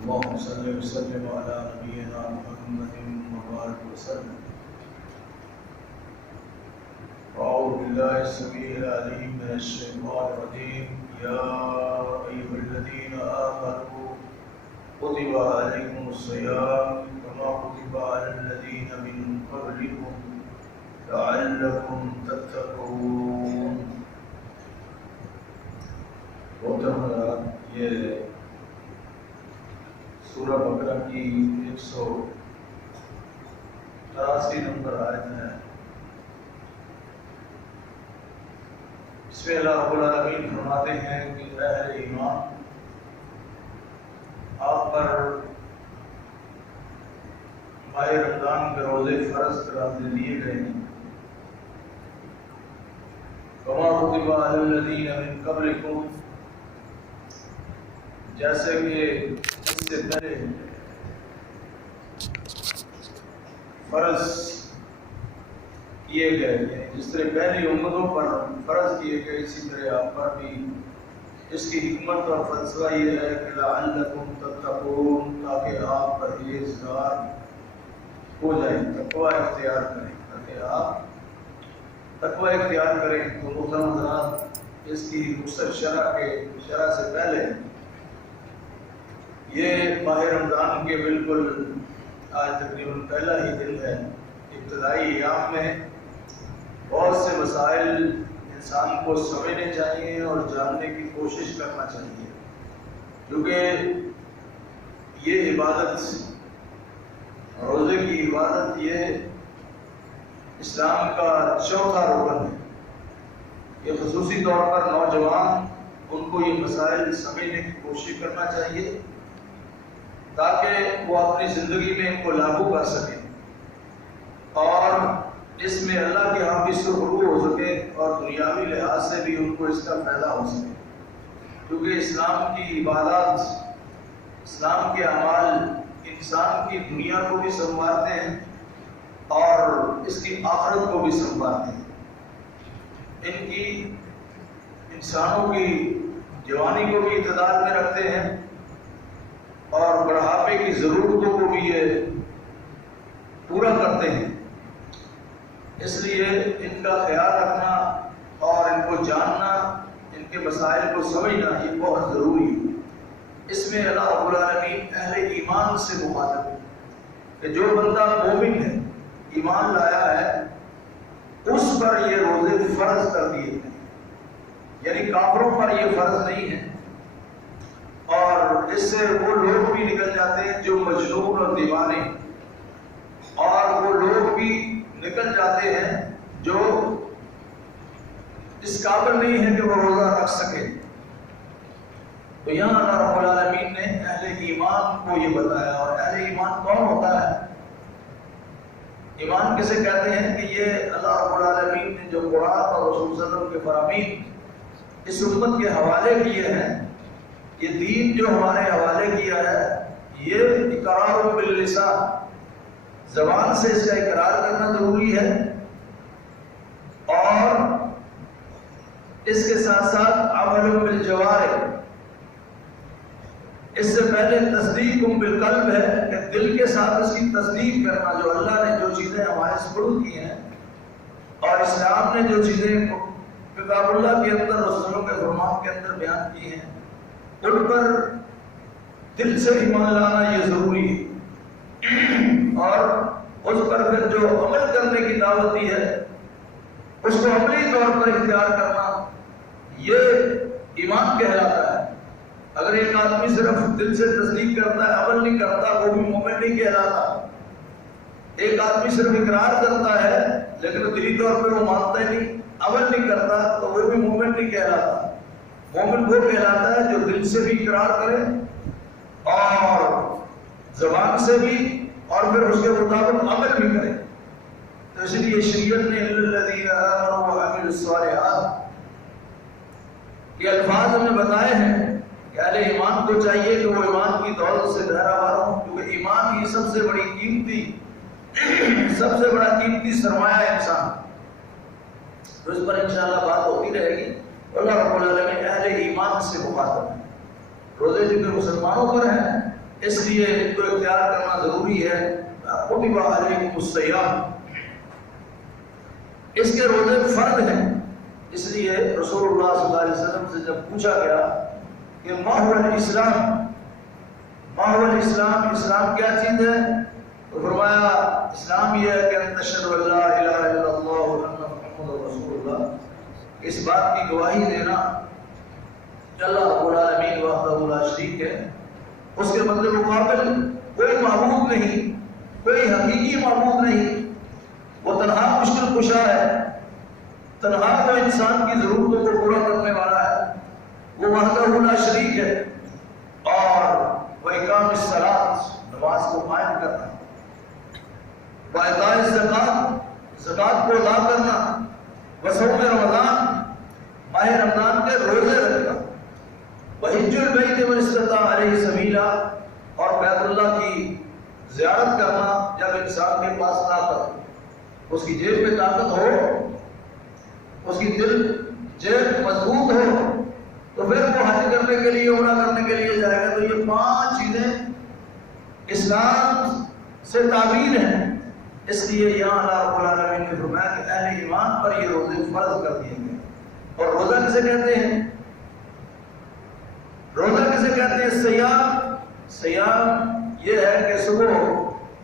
اللهم صل وسلم على نبينا محمد وبارك وسلم. أعوذ بالله السميع العليم من الشيطان الرجيم. يا أيها الذين آمنوا كتب عليكم الصيام كما كتب على الذين من قبلكم لعلكم تتقون. یہ سورہ بقرہ کی 183 نمبر آیت ہے. اس میں اللہ رب العالمین فرماتے ہیں کہ اہل ایمان، آپ پر ماہ رمضان کے روزے فرض قرار دے دیے گئے ہیں. کما کتب علی الذین من قبلکم، جیسے کہ اس سے پہلے فرض کیے گئے ہیں. جس طرح پہلی امتوں پر فرض کیے گئے، اسی طرح آپ پر بھی. اس کی حکمت اور فلسفہ یہ ہے کہ لعلکم تتقون، تاکہ آپ پرہیزگار ہو جائیں، تقوی اختیار کریں، تاکہ آپ تقوی اختیار کریں. تو محترم حضرات، اس کی مختصر شرح سے پہلے یہ ماہ رمضان کے بالکل آج تقریباً پہلا ہی دن ہے. ابتدائی ایام میں بہت سے مسائل انسان کو سمجھنے چاہیے اور جاننے کی کوشش کرنا چاہیے، کیونکہ یہ عبادت، روزے کی عبادت، یہ اسلام کا چوتھا رکن ہے. یہ خصوصی طور پر نوجوان، ان کو یہ مسائل سمجھنے کی کوشش کرنا چاہیے تاکہ وہ اپنی زندگی میں ان کو لاگو کر سکیں اور اس میں اللہ کے ہاں بھی سرخرو ہو سکے اور دنیاوی لحاظ سے بھی ان کو اس کا فائدہ ہو سکے. کیونکہ اسلام کی عبادات، اسلام کے اعمال انسان کی دنیا کو بھی سنوارتے ہیں اور اس کی آخرت کو بھی سنوارتے ہیں. ان کی انسانوں کی جوانی کو بھی اعتدال میں رکھتے ہیں اور بڑھاپے کی ضرورتوں کو بھی یہ پورا کرتے ہیں. اس لیے ان کا خیال رکھنا اور ان کو جاننا، ان کے مسائل کو سمجھنا یہ بہت ضروری ہے. اس میں اللہ رب العالمین اہل ایمان سے مخاطب ہے کہ جو بندہ مومن ہے، ایمان لایا ہے، اس پر یہ روزے فرض کر دیے ہیں. یعنی کافروں پر یہ فرض نہیں ہے. اور اس سے وہ لوگ بھی نکل جاتے ہیں جو مجنون اور دیوانے، اور وہ لوگ بھی نکل جاتے ہیں جو اس قابل نہیں ہے کہ وہ روزہ رکھ سکے. تو یہاں اللہ رب العالمین نے اہل ایمان کو یہ بتایا. اور اہل ایمان کون ہوتا ہے؟ ایمان کسے کہتے ہیں کہ یہ اللہ رب العالمین نے جو قرآن اور رسول صلی اللہ علیہ وسلم کے فرامین اس امت کے حوالے کیے ہیں، یہ دین جو ہمارے حوالے کیا ہے، یہ اقرار باللسان، زبان سے اس کا اقرار کرنا ضروری ہے اور اس کے ساتھ ساتھ عمل بالجوارح. اس سے پہلے تصدیق بالقلب ہے کہ دل کے ساتھ اس کی تصدیق کرنا، جو اللہ نے جو چیزیں ہمارے سپرد کی ہیں اور اسلام نے جو چیزیں کتاب اللہ کے اندر، رسولوں کے فرمان کے اندر بیان کی ہیں، ان پر دل سے ایمان لانا یہ ضروری ہے. اور اس پر پھر جو عمل کرنے کی دعوت دی ہے، اس کو عملی طور پر اختیار کرنا، یہ ایمان کہلاتا ہے. اگر ایک آدمی صرف دل سے تصدیق کرتا ہے، عمل نہیں کرتا، وہ بھی مومن نہیں کہلاتا. ایک آدمی صرف اقرار کرتا ہے لیکن دلی طور پر وہ مانتا ہی نہیں، عمل نہیں کرتا، تو وہ بھی مومن نہیں کہلاتا. مومن وہ کہلاتا ہے جو دل سے بھی اقرار کرے اور زبان سے بھی، اور پھر اس کے مطابق عمل بھی کرے. تو اس لیے شریعت نے الذین آمنوا وعملوا الصالحات کے الفاظ ہمیں بتائے ہیں کہ اہل ایمان کو چاہیے کہ وہ ایمان کی دولت سے بہرہوار ہوں، کیونکہ ایمان ہی سب سے بڑا قیمتی سرمایہ ہے انسان. تو اس پر انشاءاللہ بات ہوتی رہے گی. اللہ رب العالمین اہل ایمان سے مخاطب ہے. روزے چونکہ مسلمانوں پر ہیں اس لیے ان کو اختیار کرنا ضروری ہے۔ کتب علیکم الصیام، اس کے روزے فرض ہیں۔ اس لیے رسول اللہ صلی اللہ علیہ وسلم سے جب پوچھا گیا کہ ما هو الاسلام، ما هو الاسلام، اسلام کیا چیز ہے، تو فرمایا اسلام یہ ہے کہ ان تشهد ان لا الہ الا اللہ وان محمد رسول اللہ، اس بات کی گواہی دینا کہ اللہ رب العالمین وحدہ لا شریک ہے، اس کے بدلے مقابل کوئی معبود نہیں، کوئی حقیقی معبود نہیں، وہ تنہا مشکل کشا ہے، تنہا تو انسان کی ضرورتوں کو پورا کرنے والا ہے، وہ وحدہ لا شریک ہے، اور وہ اقام الصلاۃ، نماز کو قائم کرنا، وإیتاء الزکوٰۃ، زکوٰۃ کو ادا کرنا، وصوم رمضان، ماہ رمضان کے روزے رکھنا، وحج البیت من استطاع الیہ سبیلا، اور بیت اللہ کی زیارت کرنا جب انسان کے پاس طاقت، اس کی جیب میں طاقت ہو، اس کی دل جیب مضبوط ہو، تو پھر وہ حج کرنے کے لیے، عمرہ کرنے کے لیے جائے گا۔ تو یہ 5 چیزیں اسلام سے تعبیر ہیں۔ اس لیے یہاں اللہ رب العالمین نے فرمایا کہ اہل ایمان پر یہ روزے فرض کر دیے گئے۔ اور روزہ کسے کہتے ہیں؟ روزہ کسے کہتے ہیں؟ سیام۔ سیام یہ ہے کہ صبح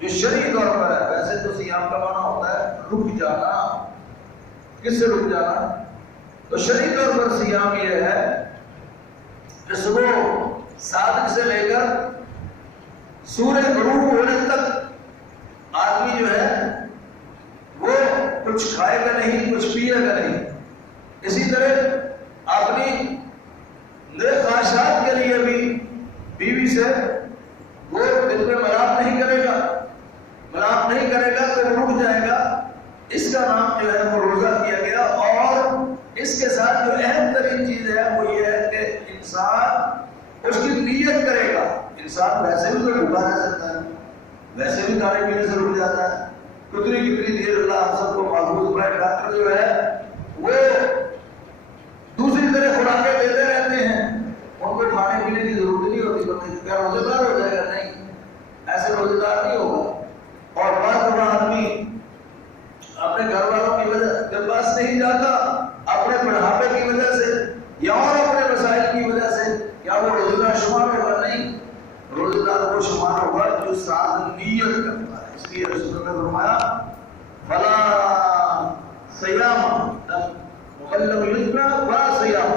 جو شرعی طور پر ہے، ویسے تو سیام کا معنی ہوتا ہے رک جانا، کس سے رک جانا، تو شرعی طور پر سیام یہ ہے کہ صبح صادق سے لے کر سورج غروب ہونے تک آدمی جو ہے وہ کچھ کھائے گا نہیں، کچھ پیے گا نہیں۔ اسی طرح اپنی نیک خواہشات کے لیے بھی بیوی سے وہ دل میں ملاپ نہیں کرے گا، ملاپ نہیں کرے گا تو رک جائے گا۔ اس کا نام جو ہے وہ روزہ کیا گیا۔ اور اس کے ساتھ جو اہم ترین چیز ہے وہ یہ ہے کہ انسان اس کی نیت کرے گا۔ انسان ویسے بھی تو بھوکا رہ سکتا ہے، ویسے بھی کھانے پینے سے رک جاتا ہے، کتنی دیر اللہ ہم سب کو محفوظ بنائے۔ ڈاکٹر جو ہے وہ دوسری طرح خوراکیں دیتے رہتے ہیں، ان کو کھانے پینے کی ضرورت نہیں ہوتی، بندے کیا روزے دار ہو جائے گا؟ نہیں، ایسے روزے دار نہیں ہوگا۔ اور بعض دفعہ آدمی اپنے گھر والوں کی وجہ کے پاس نہیں جاتا، اپنے بڑھاپے کی وجہ سے یا اور اپنے مسائل کی وجہ سے، کیا وہ روزے دار شمار ہوگا؟ نہیں، روزے دار وہ شمار ہوگا جو ساتھ نیت کرتا ہے۔ اس لیے رسول اللہ نے فرمایا فلا صیام مغلب یذنا ولا صیام،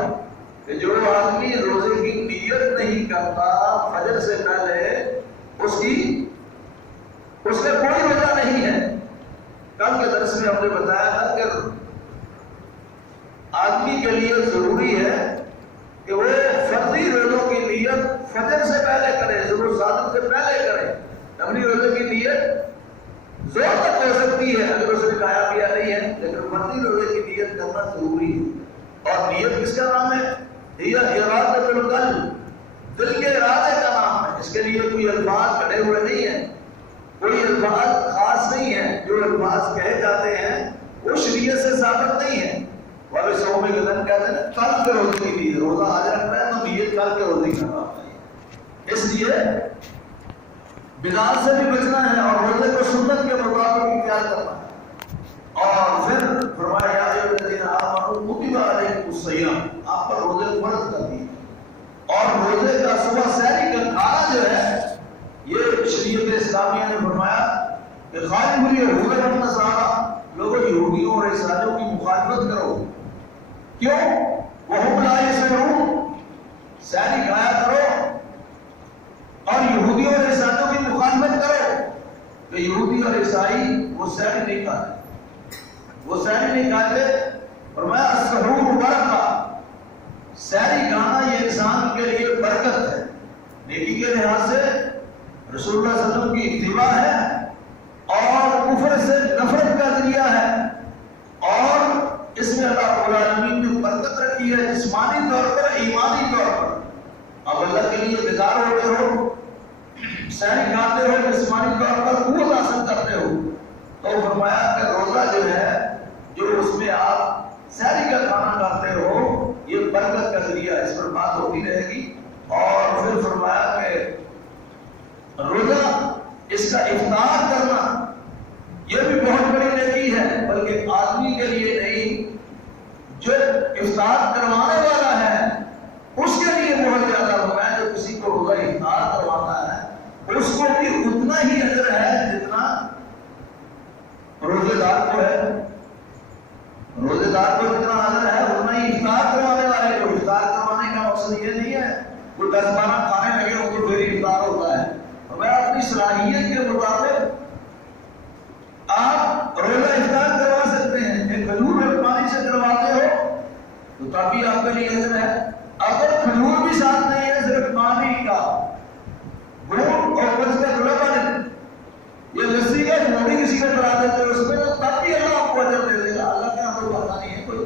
کہ جو آدمی روزے کی نیت نہیں کرتا فجر سے پہلے، اس کا کوئی روزہ نہیں ہے۔ کل کے درس میں ہم نے بتایا تھا کہ آدمی کے لیے ضروری ہے کہ وہ فرضی روزوں کی نیت فجر سے پہلے کرے، ضرور صادق سے پہلے کرے۔ نفلی روزے کی نیت زور تک ہو سکتی ہے اگر اس نے کھایا پیا نہیں ہے، لیکن فرضی روزے کی نیت کرنا ضروری ہے۔ اور نیت کس کا نام ہے؟ یہ ارادۃ القلب، دل کے ارادے کا نام ہے۔ اس کے لیے کوئی الفاظ کھڑے ہوئے نہیں ہیں، کوئی الفاظ خاص نہیں ہے۔ جو الفاظ کہے جاتے ہیں وہ شریعت سے ثابت نہیں ہے۔ والے صوم کے دن کہتے ہیں کل کے روزے کی نیت، روزہ آج رکھنا ہے تو نیت کل کے روزے کی کرنا ہے۔ اس لیے بدعات سے بھی بچنا ہے اور روزے کو سنت کے مطابق اختیار کرنا ہے۔ اور پھر فرمایا یا ایھا الذین آمنوا کتب علیکم الصیام، آپ پر روزے فرض کر دیے۔ اور روزے کا صبح سحری کا کھانا جو ہے، یہ شریعت اسلامیہ نے فرمایا کہ خالفوا الیہود والنصارى، لوگوں یہودیوں اور عیسائیوں کی مخالفت کرو۔ کیوں؟ وہم لا یشعرون، سحری کھایا کرو اور یہودیوں اور عیسائیوں کی مخالفت کرو۔ کہ یہودی اور عیسائی وہ سحری نہیں کھاتے، وہ سحری نہیں کھاتے۔ فرمایا السحور برکہ، سحری کھانا یہ انسان کے لیے برکت ہے، نیکی کے لحاظ سے رسول اللہ صلی اللہ علیہ وسلم کی اتباع ہے، اور کفر سے نفرت کا ذریعہ ہے، اور اس میں اللہ رب العالمین نے برکت رکھی ہے جسمانی طور پر، ایمانی طور پر۔ اب اللہ کے لیے بیدار ہوتے ہو، سحری کھاتے ہو، جسمانی طور پر قوت حاصل کرتے ہو، تو فرمایا کہ روزہ جو ہے، جو اس میں آپ سحری کا کھانا کھاتے ہو، یہ برکت کا ذریعہ ہے۔ اس پر بات ہوتی رہے گی۔ اور پھر فرمایا کہ روزے دار کو جتنا حاضر ہے اتنا ہی افطار کروانے والے کو۔ افطار کروانے کا مقصد یہ نہیں ہے کوئی 10 12 کھانے لگے ہو تو پھر افطار ہوتا ہے۔ ہمیں اپنی صلاحیت کے مطابق آپ روزہ افطار کروا سکتے ہیں۔ ایک کھجور میں پانی سے کرواتے ہو تو کافی آپ کے لیے اجر ہے۔ اگر کھجور بھی ساتھ نہیں ہے، صرف پانی کا گھونٹ اور بس کا گلابا یہ لسی کا موڑی کسی کا کرا دیتے ہو اس میں تب بھی اللہ آپ کو اجر دے دے گا۔ اللہ کے یہاں کوئی پتہ نہیں ہے، کوئی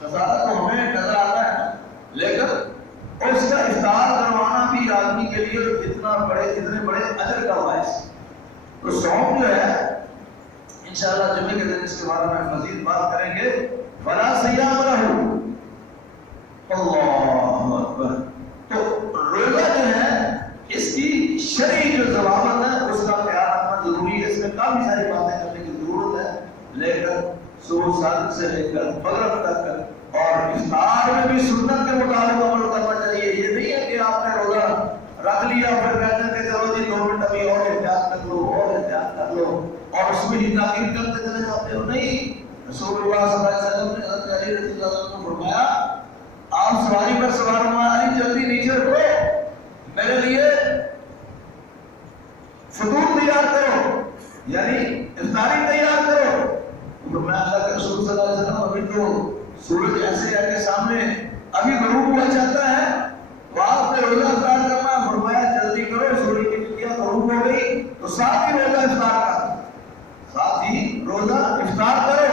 خزانہ تو ہمیں نظر آتا ہے، لیکن اس کا افطار کروانا بھی آدمی کے لیے اتنے بڑے اجر کا باعث۔ تو صوم جو ہے انشاءاللہ جمعے کے دن اس کے بارے میں مزید بات کریں گے۔ فلا صیام لہ، اللہ اکبر۔ تو روزہ جو ہے اس کی شرعی جو ضوابط ہے اس کا خیال رکھنا ضروری ہے۔ اس میں کافی ساری باتیں کرنے کی ضرورت ہے، لیکن صبح صادق سے لے کر مغرب تک اور افطار میں بھی سنت کے مطابق عمل کرنا چاہیے۔ یہ نہیں ہے کہ آپ نے روزہ رکھ لیا پھر کہتے ہیں کہ چلو جی 2 منٹ ابھی اور احتیاط کر لو اور احتیاط کر لو اور اس میں ہی تاخیر کرتے چلے جاتے ہو۔ نہیں، رسول اللہ صلی اللہ علیہ وسلم نے حضرت علی رضی اللہ عنہ کو فرمایا آپ سواری پر سوار ہوا علی جلدی نیچے اترو، میرے لیے فطور تیار کرو، یعنی افطاری تیار کرو۔ فرمایا اللہ کے رسول صلی اللہ علیہ وسلم ابھی تو سورج ایسے ہے کہ سامنے ابھی غروب ہوا چاہتا ہے تو آپ نے روزہ افطار کرنا۔ فرمایا جلدی کرو، سورج کی ٹکیاں غروب ہو گئی تو ساتھ ہی روزہ افطار کرو، ساتھ ہی روزہ افطار کرو،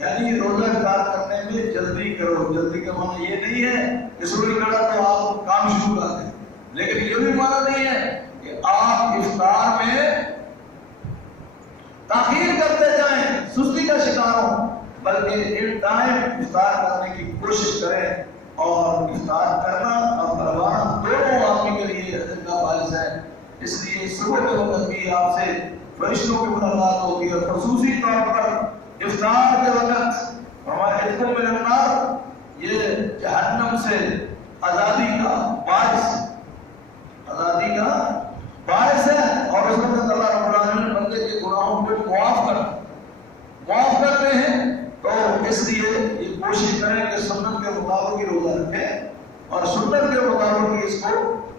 یعنی روزہ افطار کرنے میں جلدی کرو۔ جلدی کا معنی یہ نہیں ہے کہ سورج چڑھا تو آپ کام شروع کر دیں، لیکن یہ بھی معنی نہیں ہے کہ آپ افطار میں تاخیر کرتے جائیں، سستی کا شکار ہوں، بلکہ ان ٹائم افطار کرنے کی کوشش کریں۔ اور افطار کرنا اور کروانا دونوں آدمی کے لیے اجر کا باعث ہے۔ اس لیے صبح کے وقت بھی آپ سے فرشتوں کی ملاقات ہوگی اور خصوصی طور پر افطار کے وقت ہمارے عتق من النار، یہ جہنم سے آزادی کا باعث ہے۔ اور اس وقت اللہ رب العالمین بندے کے گناہوں کو معاف کرتے ہیں۔ تو اس لیے یہ کوشش کریں کہ سنت کے مطابق ہی روزہ رکھیں اور سنت کے مطابق ہی اس کو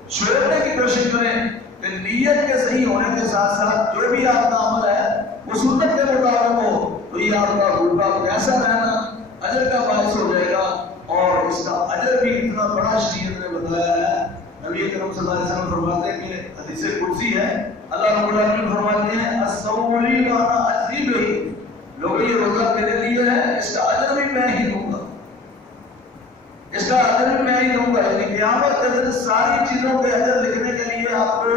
چھوڑنے کی کوشش کریں کہ نیت کے صحیح ہونے کے ساتھ ساتھ جو بھی آپ کا عمل ہے وہ سنت کے مطابق ہو، تو یہ آپ کا روزہ کیسا رہنا اجر کا باعث ہو جائے گا۔ اور اس کا اجر بھی اتنا بڑا شریعت نے بتایا ہے۔ نبی کریم صلی اللہ علیہ وسلم فرماتے ہیں کہ حدیث قدسی ہے، اللہ رب العالمین فرماتے ہیں الصوم لی وانا اجزی بہ، لوگوں یہ روزہ میرے لیے ہے، اس کا اجر بھی میں ہی دوں گا، اس کا اجر بھی میں ہی دوں گا۔ یعنی قیامت کے دن ساری چیزوں کے اجر لکھنے کے لیے آپ کو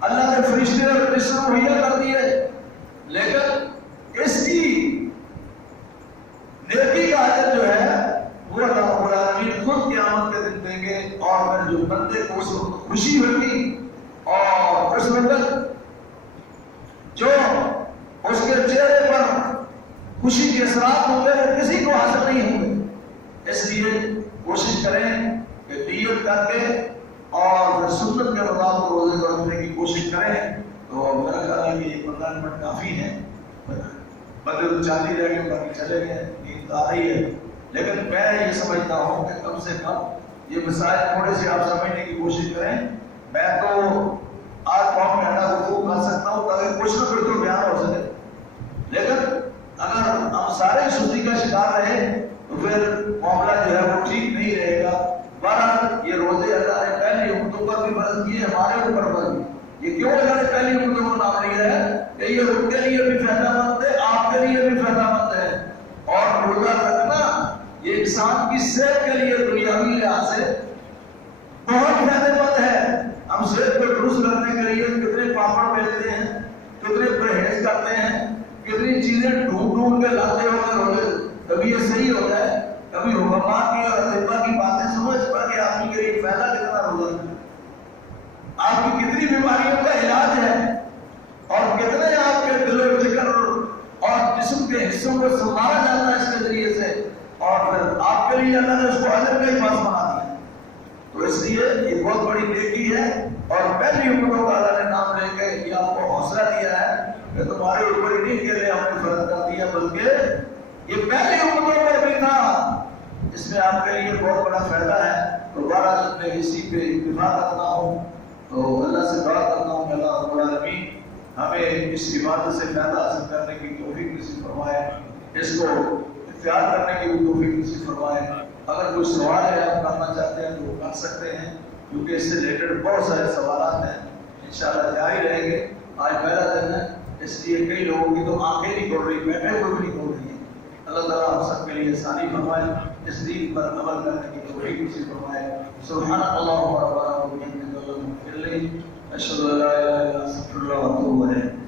اللہ نے فرشتے اور فرشتے مہیا کر دیے، لیکن اس کی نیکی کا اجر جو ہے وہ اللہ رب العالمین خود قیامت کے دن دیں گے۔ اور پھر جو بندے کو اس وقت خوشی ہوگی اور اس وقت جو اس کے چہرے پر خوشی کے اثرات ہوں گے وہ کسی کو حاصل نہیں ہوں گے۔ اس لیے کوشش کریں کہ نیت کر کے اور پھر سنت کے مطابق روزے کو رکھنے کی کوشش کریں۔ تو میرا خیال ہے کہ یہ 15 منٹ کافی ہے، بندے تو چاندی رہ گئے باقی چلے گئے، نیند آ رہی ہے، لیکن میں یہ سمجھتا ہوں کہ کم سے کم یہ مسائل تھوڑے سے آپ سمجھنے کی کوشش کریں۔ میں تو آج بہت گھنٹہ گفتگو کر سکتا ہوں تاکہ کچھ نہ کچھ تو بیان ہو سکے، لیکن اگر ہم سارے سستی کا شکار رہے تو پھر معاملہ جو ہے وہ ٹھیک نہیں رہے گا۔ بہرحال یہ روزے اللہ نے پہلی امتوں پر بھی فرض کیے، ہمارے اوپر پر بھی۔ یہ کیوں اللہ نے پہلی امتوں کو نام لیا ہے کہ یہ ان کے لیے بھی فائدہ مند ہے، آپ کے لیے بھی فائدہ مند ہے۔ اور روزہ رکھنا یہ انسان کی صحت کے لیے دنیاوی لحاظ سے بہت فائدہ مند ہے۔ ہم صحت کو درست رکھنے کے لیے کتنے پاپڑ بیچتے ہیں، کتنے پرہیز کرتے ہیں، کتنی چیزیں ڈھونڈ کے لاتے ہوئے روزے، کبھی یہ صحیح ہوتا ہے، کبھی حکمات کی اور اطباء کی باتیں سمجھ پڑ کے آدمی کے لیے فائدہ کتنا روزہ ہے، آپ کی کتنی بیماریوں کا علاج ہے، اور کتنے آپ کے دل و جگر اور جسم کے حصوں کو سنبھالا جاتا ہے اس کے ذریعے سے، اور پھر آپ کے لیے اللہ نے اس کو اجر کا ہی باعث بنا دیا۔ تو اس لیے یہ بہت بڑی نیکی ہے، اور پہلی امتوں کا اللہ نے نام لے کے یہ آپ کو حوصلہ دیا ہے کہ تمہارے اوپر ہی نہیں کہ ہم نے فرض کر دیا، بلکہ یہ پہلی امتوں پر بھی تھا. اس میں آپ کے لیے بہت بڑا فائدہ ہے. تو بہرحال میں اسی پہ اتفاق کرتا ہوں. تو اللہ سے دعا کرتا ہوں کہ اللہ رب العالمین ہمیں اس عبادت سے فائدہ حاصل کرنے کی توفیق نصیب فرمائے, اس کو اختیار کرنے کی بھی توفیق نصیب فرمائے. اگر کوئی سوال ہے آپ کرنا چاہتے ہیں تو کر سکتے ہیں, کیونکہ اس سے ریلیٹڈ بہت سارے سوالات ہیں, انشاءاللہ جاری رہیں گے. آج پہلا دن ہے, اس لیے کئی لوگوں کی تو آنکھیں نہیں کھول رہی, بیٹھے ہوئے بھی نہیں کھول رہی ہیں. اللہ تعالیٰ ہم سب کے لیے آسانی فرمائے, اس دین پر عمل کرنے کی توفیق نصیب فرمائے. سبحانک اللہم ربنا و بحمدک اللہم اغفر لی, اشہد ان لا الہ الا انت استغفرک و اتوب الیک.